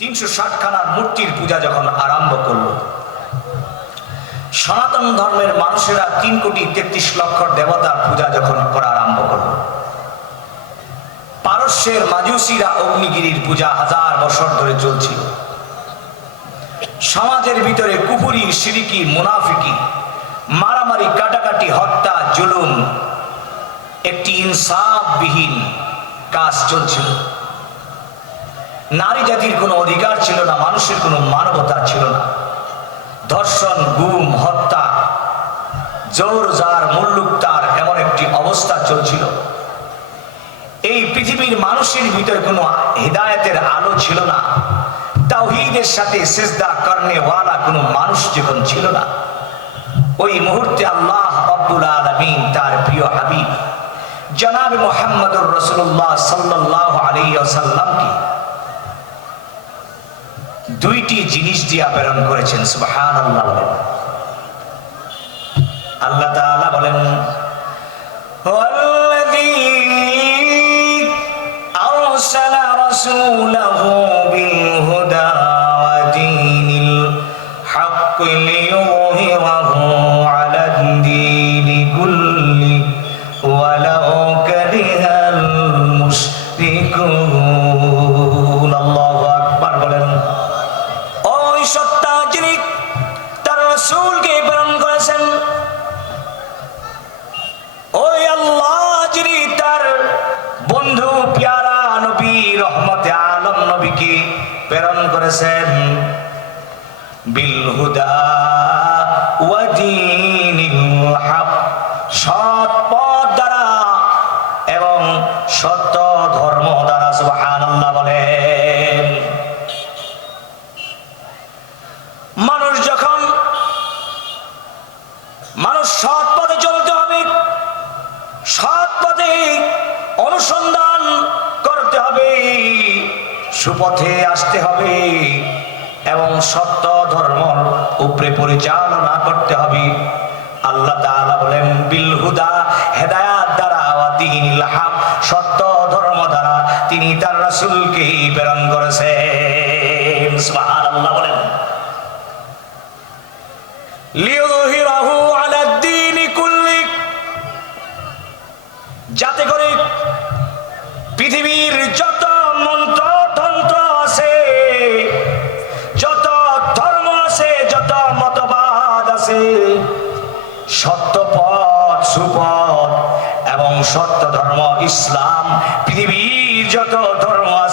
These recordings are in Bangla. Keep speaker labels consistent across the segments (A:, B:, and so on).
A: তিনশো ষাট খানার মূর্তির পূজা যখন আরম্ভ করল, সনাতন ধর্মের মানুষেরা তিন কোটি তেত্রিশ লক্ষ দেবতার পূজা যখন করা আরম্ভ করল, পারস্যের মাজুসিরা অগ্নিগিরির পূজা হাজার বছর ধরে চলছিল। সমাজের ভিতরে কুপুরি সিরিকি, মুনাফিকি, মারামারি, কাটাকাটি, হত্যা, জুলুম, একটি ইনসাফবিহীন কাজ চলছিল। নারী জাতির কোনো অধিকার ছিল না, মানুষের কোনো মানবতা ছিল না। ধর্ষণ, গুম, হত্যা, জোর, জার, মুল্লুকতার এমন একটি অবস্থা চলছিল। এই পৃথিবীর মানুষের ভিতরে কোনো হৃদায়তের আলো ছিল না। তাওহীদের সাথে সেজদা করনে ওয়ালা কোনো মানুষ যখন ছিল না। ওই মুহূর্তে আল্লাহ আব্দুল আলমিন তার প্রিয় হাবিব, জনাব মোহাম্মদুর রসুল্লাহ সাল্লাহ আলী সাল্লামকে দুইটি জিনিস দিয়া প্রেরণ করেছেন সুবাহান আল্লাহ বলেন আল্লাহ তাআলা বলেন والذي أرسل رسوله بالهدى সুপথে আসতে হবে এবং সত্য ধর্ম উপরে পরিচালনা করতে হবে। আল্লাহ বলেন, বিল হুদা, হেদায়াত দ্বারা হক, সত্য ধর্ম দ্বারা তিনি তার রাসূলকে প্রেরণ করেছেন। বলেন। যাতে করে পৃথিবীর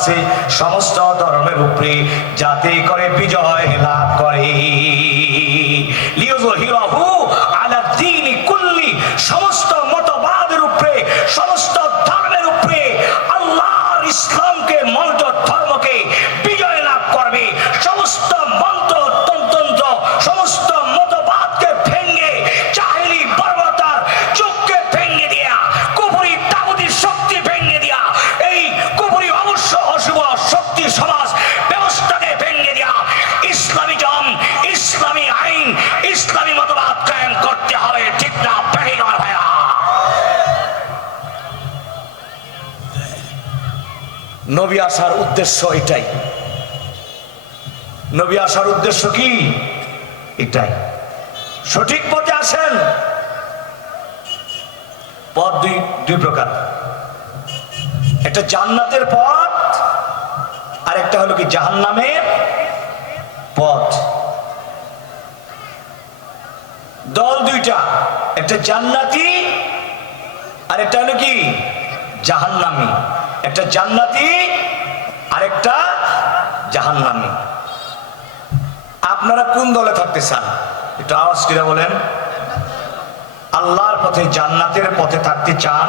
A: আছে সমস্ত ধর্মের উপরে যাতে করে বিজয় লাভ করে। নবী আসার উদ্দেশ্য এটাই। নবী আসার উদ্দেশ্য কি? এটাই। সঠিক পথে আসেন। পথ দুই দুই প্রকার। একটা জান্নাতের পথ আর একটা হলো কি জাহান্নামের পথ। দল দুইটা, একটা জান্নাতি আর একটা হলো কি জাহান্নামি। একটা জান্নাতি, আরেকটা জাহান্নামি। আপনারা কোন দলে থাকতে চান? একটু আওয়াজ করে বলেন। আল্লাহর পথে, জান্নাতের পথে থাকতে চান?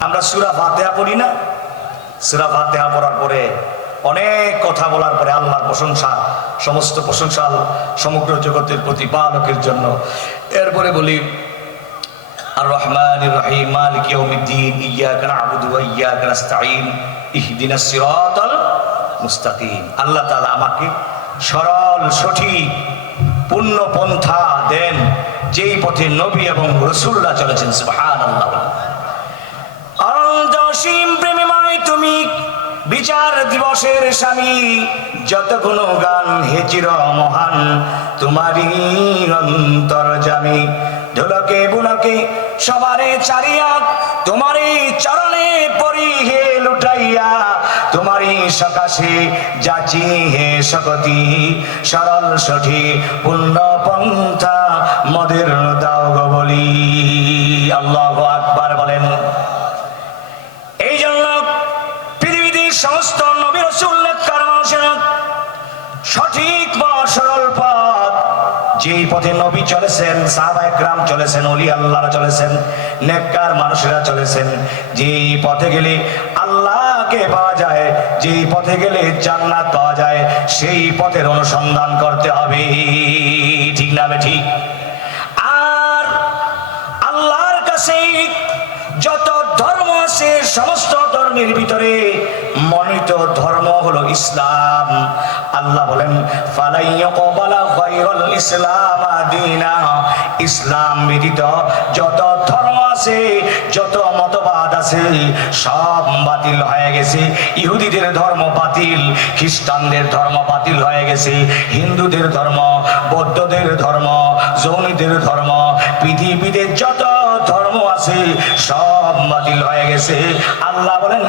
A: আমরা সুরা ফাতেহা পড়ি না? সুরা ফাতেহা পড়ার পরে, অনেক কথা বলার পরে আল্লাহর প্রশংসা, সমস্ত প্রশংসা সমগ্র জগতের প্রতিপালকের জন্য। এরপরে বলি আর রহমান রহিম মালিক ইয়াউমিদ্দিন ইয়্যাকা না'বুদু ওয়া ইয়্যাকা নাস্তাঈন ইহদিনাস সিরাতাল মুস্তাকিম আল্লাহ তাআলা আমাকে সরল, সঠিক, পূর্ণ পন্থা দেন, যেই পথে নবী এবং রসুল্লাহ চলেছেন, সুবহানাল্লাহ। অনন্ত অসীম প্রেমে তুমি, বিচার দিবসের স্বামী, যত কোনো গান হেচির মহান তোমারই অন্তর জামি ঢোলকে বুলকে সবারে চারিয়া, তোমারই চরণে পরি হে লুটাইয়া, তোমারই সকাশে যাচি হে সকতি সরল সঠিক পূর্ণ পন্থা মদের দাও বলি। আল্লাহ আকবার বলেন। এই জন্য পৃথিবীতে সমস্ত নবীর উল্লেখ মানুষের সঠিক যেই পথে নবী চলেছেন সাহাবাহাম চলেছেন অলি আল্লাহরা চলেছেন, নেককার মানুষেরা চলেছেন, যেই পথে গেলে আল্লাহকে পাওয়া যায়, যেই পথে গেলে জান্নাত পাওয়া যায়, সেই পথের অনুসন্ধান করতে হবে। ঠিক না ঠিক আর আল্লাহর কাছে যত ধর্ম আছে, সমস্ত ধর্মের ভিতরে মনোনীত ধর্ম হলো ইসলাম। আল্লাহ বলেন ফালাইয়াকবালা গায়রুল ইসলাম আদিনা। ইসলাম ব্যতীত যত ধর্ম আছে, যত মতবাদ আছে, সব বাতিল হয়ে গেছে। ইহুদিদের ধর্ম বাতিল, খ্রিস্টানদের ধর্ম বাতিল হয়ে গেছে। হিন্দুদের ধর্ম, বৌদ্ধদের ধর্ম, জৌনিদের ধর্ম পৃথিবীদের যত ধর্ম আছে, সব বাতিল হয়ে গেছে। আল্লাহ বলেন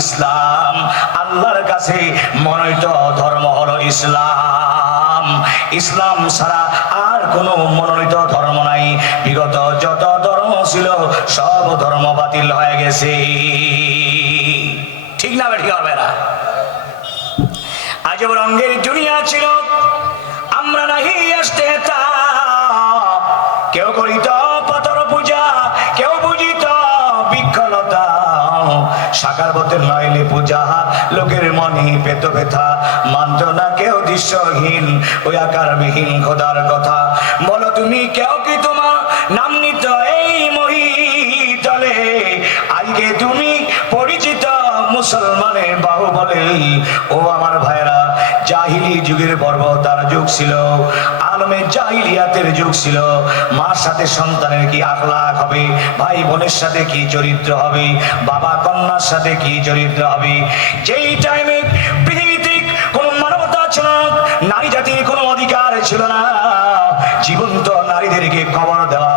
A: ইসলাম। আল্লাহর কাছে মনোনীত ধর্ম হলো ইসলাম। ইসলাম ছাড়া আর কোনো মনোনীত ধর্ম নাই। বিগত যত ধর্ম ছিল, সব ধর্ম বাতিল হয়ে গেছে। ঠিক না ঠিক হবে না? আজব রঙের দুনিয়া ছিল। আমরা নাহি আসতে লোকের মনে পেত ব্যথা মানত না কেউ দৃশ্যহীন, ওই আকারবিহীন খোদার কথা। বলো তুমি কেউ কি তোমার নাম নিত এই মহিতলে? আজকে তুমি পরিচিত মুসলমানের বাহু বলে ও আমার ভাইরা জাহিলি যুগের পর্ব তার যুগ ছিল। আলমের জাহিলিয়াতের যুগ ছিল। মার সাথে সন্তানের কি আখলাখ হবে? ভাই বোনের সাথে কি চরিত্র হবে? বাবা কন্যার সাথে কি চরিত্র হবে? যেই টাইমে পৃথিবীতে কোনো মানবতা ছিল নারী জাতির কোনো অধিকার ছিল না, জীবন্ত নারীদেরকে খবর দেওয়া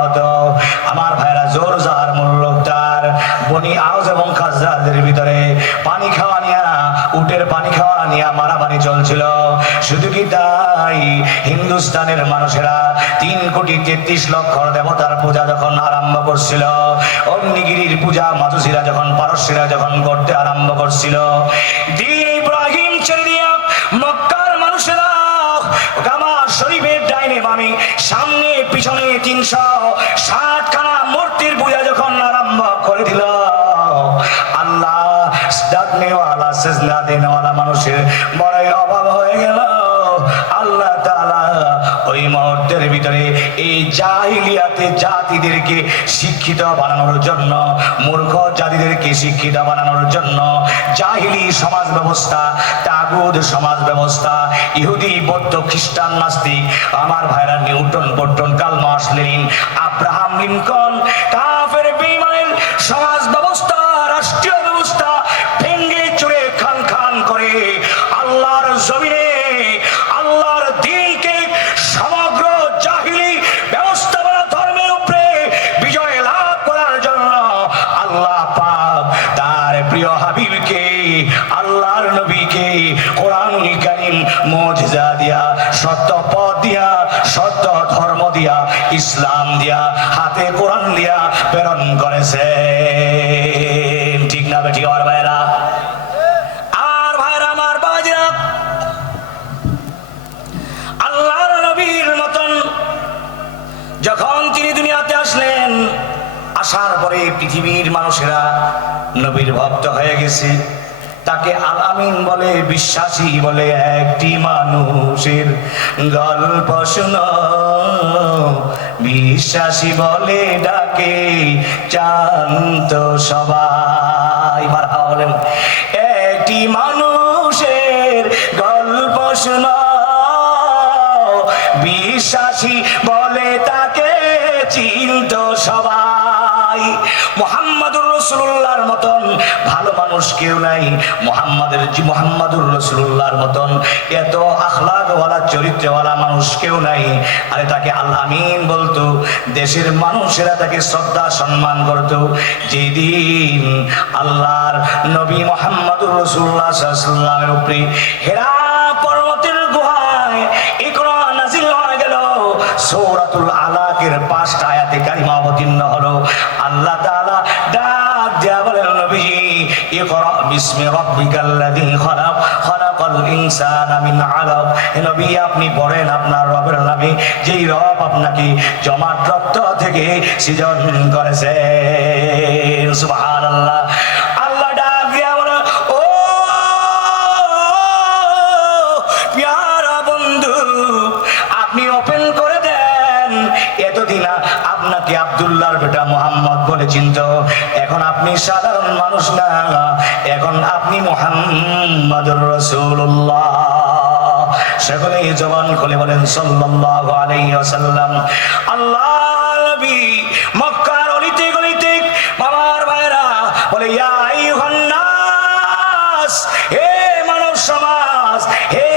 A: হিন্দুস্তানের মানুষেরা তিন কোটি তেত্রিশ লক্ষ দেবতার পূজা যখন আরম্ভ করছিল, অগ্নিগিরির পূজা মাজুসিরা যখন, পারস্যরা যখন করতে আরম্ভ করছিল ইব্রাহিম মক্কার মানুষেরা গামা শরীফের ডাইনে বামে, সামনে, পিছনে তিনশো ষাট খানা মূর্তির পূজা যখন আরম্ভ করে দিল। আল্লাহ নেওয়ালা দেওয়ালা মানুষের জাহিলিয়াতে জাতিদেরকে শিক্ষিত বানানোর জন্য, মূর্খ জাতিদেরকে শিক্ষিত বানানোর জন্য জাহিলি সমাজ ব্যবস্থা, তাগুদ সমাজ ব্যবস্থা, ইহুদি, বৌদ্ধ, খ্রিস্টান, নাস্তিক, আমার ভাইরা Newton পট্টন Karl Marx, Lenin, Abraham Lincoln কাফের সমাজ ব্যবস্থা দিয়া, সত্য পথ দিয়া, সত্য ধর্ম দিয়া, ইসলাম দিয়া, হাতে কোরআন দিয়া প্রেরণ করেছে। ঠিক না বেটি আর ভাইরা আর ভাইরা আমার বাজিরা আল্লাহর নবীর মতন যখন তিনি দুনিয়াতে আসলেন, আসার পরে পৃথিবীর মানুষেরা নবীর ভক্ত হয়ে গেছে। তাকে আলামিন বলে বিশ্বাসী বলে একটি মানুষের গল্প শুন। বিশ্বাসী বলে ডাকে চান্ত সবাই কেউ নাই। মোহাম্মদের মোহাম্মদুর রসুল্লাহর মতন এত আখলাকওয়ালা, চরিত্রওয়ালা মানুষ কেউ নাই। আরে তাকে আল্লাহ আমিন বলতো, দেশের মানুষেরা তাকে শ্রদ্ধা, সম্মান করত। যেদিন আল্লাহর নবী মোহাম্মদুর রসুল্লাহ সাল্লামের উপরে হেরা পর্বতের গুহায় ইকরা নাজিল হয়ে গেল, সৌরাতুল আলাকের পাঁচটা আয়াতে কারিমা বিসমি রাব্বিকাল্লাযী খালাক, খালাকাল ইনসানা মিন আলাক। হে নবী, আপনি পড়েন আপনার রবের নামে, যেই রব আপনাকে জমাট রক্ত থেকে সৃজন করেছেন। সুবহানাল্লাহ। আল্লাহ ডাক দেয়া বলে ও প্যারা বন্ধু, আপনি ওপেন করে দেন। এতদিন আপনাকে আব্দুল্লাহর বেটা মোহাম্মদ বলে চিনত। আপনি সাধারণ মানুষ না। এখন আপনি মোহাম্মদুর রসুল্লাহ সকলে জবান খুলে বলেন ওয়াসাল্লাম আল্লাহ মক্কার অলিতে গলিতে বাবার ভাইরা বলে, ইয়া আইয়ুহান হে মানব সমাজ, হে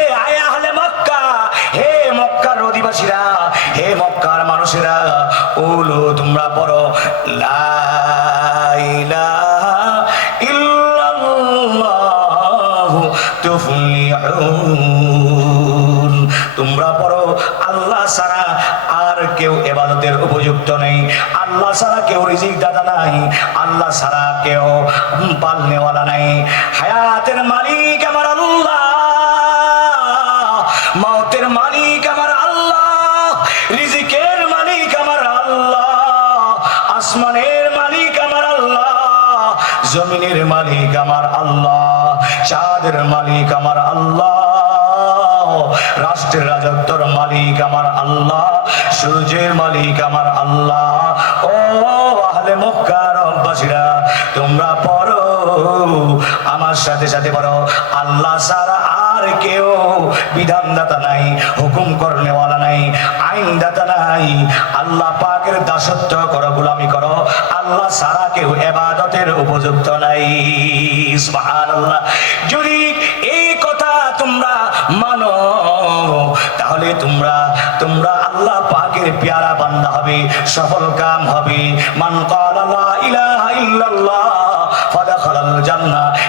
A: তোমরা পড়ো, আল্লাহ ছাড়া আর কেউ এবাদতের উপযুক্ত নেই। আল্লাহ ছাড়া কেউ রিজিক দাদা নাই। আল্লাহ ছাড়া কেউ পালনেওয়ালা নাই। হায়াতের আল্লাহ, সূর্যের মালিক আমার আল্লাহ। ও আহলে মক্কার অভ্যাসীরা তোমরা পড়ো, আমার সাথে সাথে পড়ো। আল্লাহ সারা আর কেউ বিধানদাতা নাই, হুকুম করনেওয়ালা নাই, আইনদাতা নাই। আল্লাহ পাকের দাসত্ব করো, গোলামি করো। আল্লাহ সারা কেউ এবাদতের উপযুক্ত নাই। যদি তোমরা মানো, তাহলে তোমরা তোমরা আল্লাহ পাকের পেয়ারা বান্দা হবে, সফল কাম হবে। মান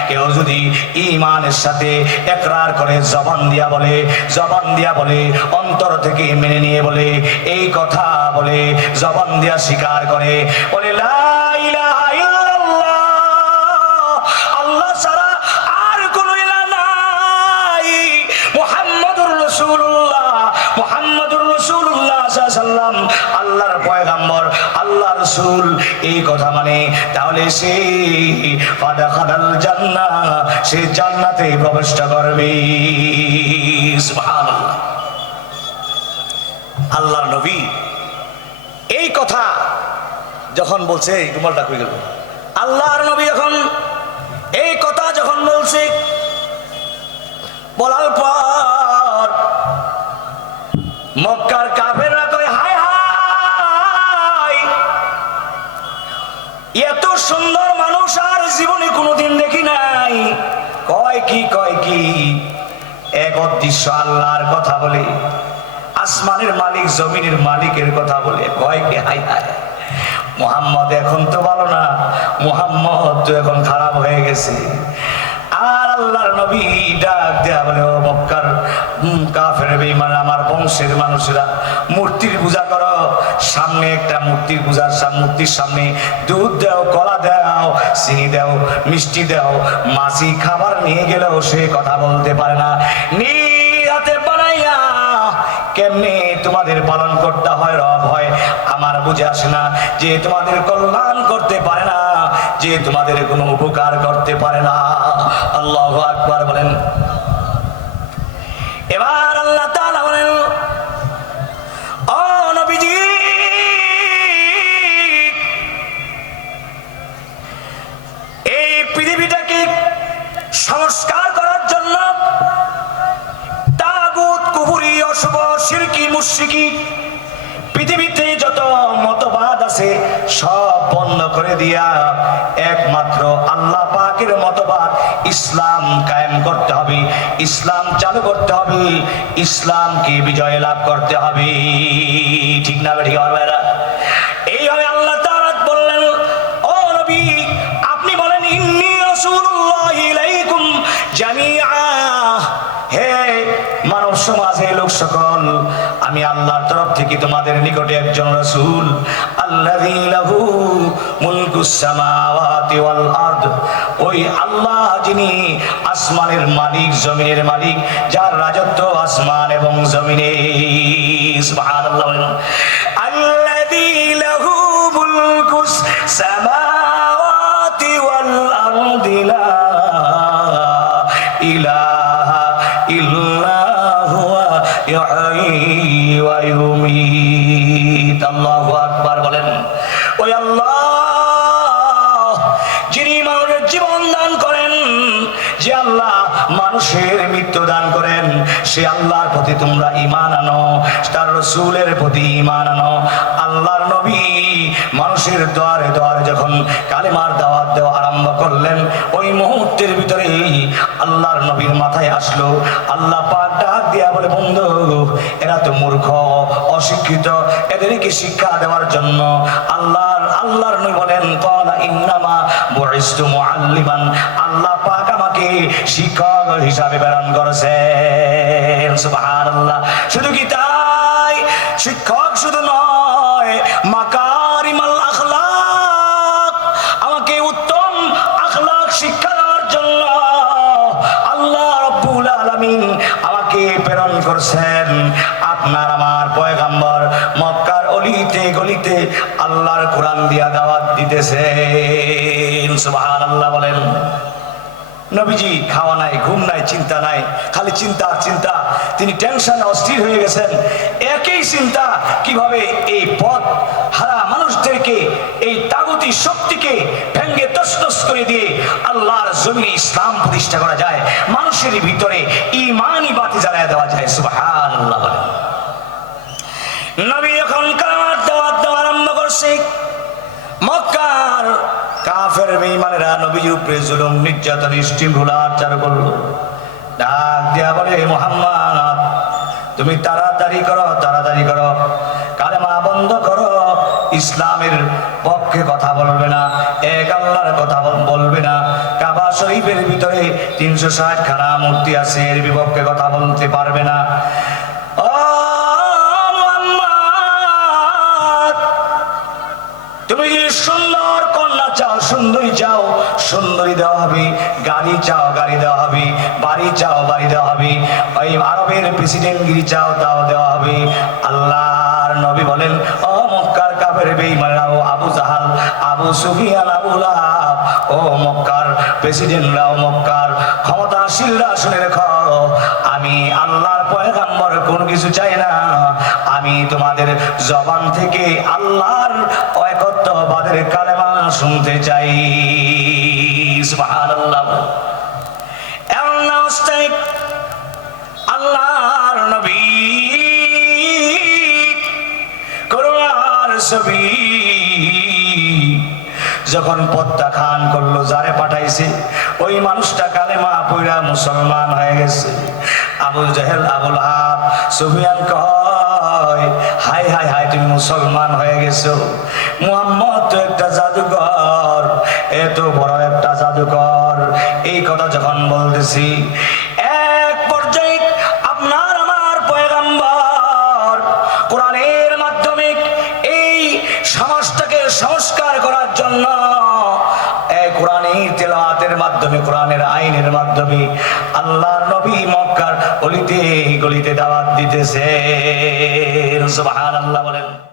A: কেউ যদি ঈমানের সাথে একরার করে জবান দিয়া বলে, জবান দিয়া বলে, অন্তর থেকে মেনে নিয়ে বলে, এই কথা বলে, জবান দিয়া স্বীকার করে, বলে লা সে জান্নাতে প্রবেশ করবে। আল্লাহর নবী, এই কথা যখন বলছে রুমালটা কই গেল? আল্লাহর নবী যখন এই কথা যখন বলছে, বলার পর মক্কার কাফেররা কয়, হায় হায়! এত সুন্দর মানুষ আর জীবনে কোনোদিন দেখি নাই। কয় কি কয় কি? এক অদৃশ্য আল্লাহর কথা বলে, আসমানের মালিক, জমিনের মালিকের কথা বলে। কয় কি? হাই হায় মোহাম্মদ এখন তো ভালো না। মোহাম্মদ তো এখন খারাপ হয়ে গেছে। আর আল্লাহর নবী ডাক দেয়া বলে, ও মক্কার কাফের, বেঈমান, আমার বংশের মানুষেরা, মূর্তির পূজা করো। সামনে একটা মূর্তির পূজার মূর্তির সামনে দুধ দাও, কলা দাও, চিনি মিষ্টি খাবার নিয়ে গেলেও সে কথা বলতে পারে না। বানাইয়া কেমনে তোমাদের পালন করতে হয়, রব হয়, আমার বুঝে আসে না যে তোমাদের কল্যাণ করতে পারে না, যে তোমাদের কোনো উপকার করতে পারে না। আল্লাহ আকবার বলেন। মুশরিকি, পৃথিবীতে যত মতবাদ আছে, সব বন্ধ করে দিয়া একমাত্র আল্লাহ পাক পাকের মতবাদ ইসলাম কায়েম করতে হবে। ইসলাম চালু করতে হবে, ইসলামকে বিজয় লাভ করতে হবে। ঠিক না ঠিক হবে এইভাবে আল্লাহ তাআলা বললেন, ও নবী, আপনি বলেন, ইন্নী রাসূলুল্লাহি ইলাইকুম জামিআ। হে মানব সমাজে লোক সকল আমি আল্লাহর তরফ থেকে তোমাদের নিকটে একজন রাসূল, আল্লাযী লাহু ওই আল্লাহ যিনি আসমানের মালিক, জমিনের মালিক, যার রাজত্ব আসমান এবং জমিনে সুবহানাল্লাহ। আল্লাযী লাহু মুলকুস মানুষের মৃত্যু দান করেন। সে আল্লাহর প্রতি তোমরা ইমান আনো, তার রসুলের প্রতি ইমান আনো। আল্লাহর নবী মানুষের দ্বারে দ্বারে যখন কালেমার দাওয়াত দেওয়া আরম্ভ করলেন, ওই মুহূর্তের ভিতরেই আল্লাহর নবীর মাথায় আসলো। আল্লাহ ডাক দিয়া বলে, বন্ধু, এরা তো মূর্খ, অশিক্ষিত, এদেরকে শিক্ষা দেওয়ার জন্য আল্লাহর আল্লাহর নবী বলেন, কলা ইন্নামা আল্লাহ শিক্ষক হিসাবে প্রেরণ সুবহানাল্লাহ। শুধু কি তাই? শিক্ষক শুধু নয়, মাকারিমাল আখলাক। আমাকে উত্তম আখলাক শিক্ষা দেওয়ার জন্য আল্লাহ রাব্বুল আলামিন আমাকে প্রেরণ করছেন। আপনার আমার পয়গাম্বর মক্কার অলিতে গলিতে আল্লাহর কোরআন দিয়া দাওয়াত দিতেছেন। সুবহানাল্লাহ বলেন। নবীজি খাওয়া নাই, ঘুম নাই, চিন্তা নাই, খালি চিন্তা আর চিন্তা। তিনি টেনশনে অস্থির হয়ে গেছেন। একই চিন্তা, কীভাবে এই পথ হারা মানুষদেরকে, এই তাগতি শক্তিকে ভেঙ্গে তসতস করে দিয়ে আল্লাহর জমিনে ইসলাম প্রতিষ্ঠা করা যায়, মানুষের ভিতরে ইমানই বাতি জ্বালায় দেওয়া যায় বলেন নবী এখন কালামার দাওয়াত দেওয়া আরম্ভ করছে, মক্কার কাফের বেঈমানেরা নবীর উপরে জুলুম, নির্যাতন স্টিমুলার চালু করল। ডাক দিয়া বলে মোহাম্মদ, তুমি তাড়াতাড়ি করো তাড়াতাড়ি করো। কালেমা বন্ধ করো। ইসলামের পক্ষে কথা বলবে না, এক আল্লাহর কথা বলবে না। কাবা শরীফের ভিতরে তিনশো ষাট খানা মূর্তি আছে, এর বিপক্ষে কথা বলতে পারবে না। তুমি সুন্দর চাও, সুন্দরী দেওয়া হবে। গাড়ি চাও, গাড়ি দেওয়া হবে। বাড়ি চাও, বাড়ি দেওয়া হবে। ওই আরবের প্রেসিডেন্ট গিরি চাও, তাও দেওয়া হবে। আল্লাহর নবী বলেন, ও মক্কার কাফের বেঈমানরা, ও আবু জাহাল, আবু সুফিয়ান, আবু লাহাব, ও মক্কার প্রেসিডেন্টরাও মক্কার ক্ষমতাশীলরা, শুনে রেখো, আমি আল্লাহর পয়গাম্বর, কোনো কিছু চাই না। আমি তোমাদের জবান থেকে আল্লাহর একত্ববাদের কালেমা শুনতে চাই। আল্লাহর নবী করুণার ছবি যখন প্রত্যাখ্যান করল, যারে পাঠাইছে, ওই মানুষটা কালেমা পইরা মুসলমান হয়ে গেছে। আবুল জাহেল, আবুল হাব সুফিয়ান কয় হাই হাই হাই, তুমি মুসলমান হয়ে গেছো। মুহাম্মদ তো একটা জাদুকর এত বড় একটা জাদুকর এই কথা যখন বলতেছি গলিতে গলিতে দাওয়াত দিতেছে সুবহানাল্লাহ বলেন।